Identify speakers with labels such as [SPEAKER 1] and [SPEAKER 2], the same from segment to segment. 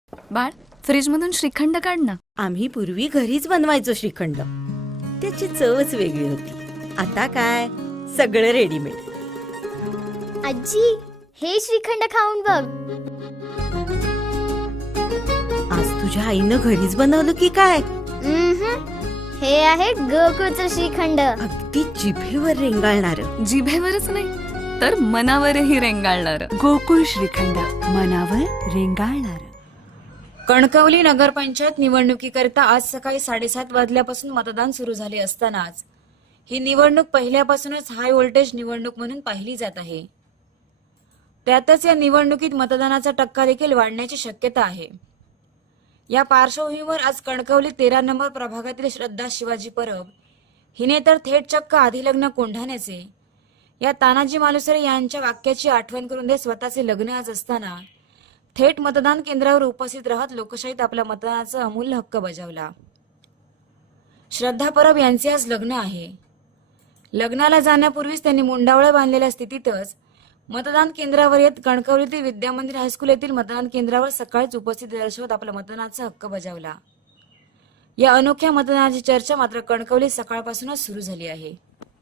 [SPEAKER 1] बाळ, फ्रीज मधून श्रीखंड काढ ना.
[SPEAKER 2] आम्ही पूर्वी घरीच बनवायचो श्रीखंड. त्याची चवच वेगळी होती. आता काय सगळं रेडीमेड.
[SPEAKER 3] आजी, हे श्रीखंड खाऊन बघ.
[SPEAKER 2] आज तुझ्या आईनं घरीच बनवलं की काय?
[SPEAKER 3] हे आहे गोकुळचं श्रीखंड.
[SPEAKER 2] अगदी जिभेवर रेंगाळणार.
[SPEAKER 1] जिभेवरच नाही तर मनावरही रेंगाळणार.
[SPEAKER 4] गोकुळ श्रीखंड, मनावर रेंगाळणार.
[SPEAKER 5] कणकवली नगरपंचायत निवडणुकीकरिता आज सकाळी 7:30 वाजल्यापासून मतदान सुरू झाले असतानाच ही निवडणूक पहिल्यापासूनच हाय व्होल्टेज निवडणूक म्हणून पाहिली जात आहे. त्यातच या निवडणुकीत मतदानाचा टक्का देखील वाढण्याची शक्यता आहे. या पार्श्वभूमीवर आज कणकवली 13 नंबर प्रभागातील श्रद्धा शिवाजी परब हिने तर थेट चक्क आधी लग्न कोंढाण्याचे या तानाजी मालुसरे यांच्या वाक्याची आठवण करून देत स्वतःचे लग्न आज असताना थेट मतदान केंद्रावर उपस्थित राहत लोकशाहीत आपला मतदानाचा अमूल्य हक्क बजावला. श्रद्धा परब यांचे आज लग्न आहे. लग्नाला जाण्यापूर्वीच त्यांनी मुंडावळ्या बांधलेल्या स्थितीतच मतदान केंद्रावर येत कणकवलीतील विद्यामंदिर हायस्कूल येथील मतदान केंद्रावर सकाळीच उपस्थिती दर्शवत आपला मतदानाचा हक्क बजावला. या अनोख्या मतदानाची चर्चा मात्र कणकवलीत सकाळपासूनच सुरू झाली आहे.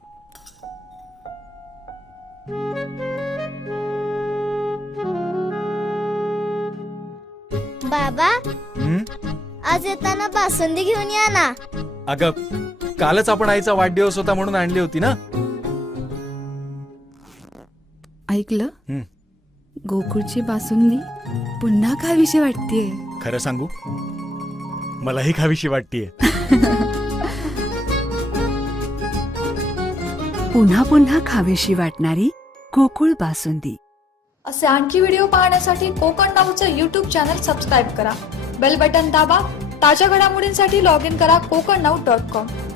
[SPEAKER 3] बाबा, आज येताना बासुंदी घेऊन या ना.
[SPEAKER 6] अगं, कालच आपण आईचा वाढदिवस होता म्हणून आणली होती ना.
[SPEAKER 4] ऐकलं? गोकुळची बासुंदी पुन्हा खावीशी वाटतेय.
[SPEAKER 6] खरं सांगू, मलाही खावीशी वाटतेय.
[SPEAKER 4] पुन्हा पुन्हा खावीशी वाटणारी गोकुळ बासुंदी.
[SPEAKER 7] असे आणखी व्हिडिओ पाहण्यासाठी कोकण नाऊचं यूट्यूब चॅनल सबस्क्राईब करा. बेल बटन दाबा. ताज्या घडामोडींसाठी लॉग इन करा kokarnaut.com.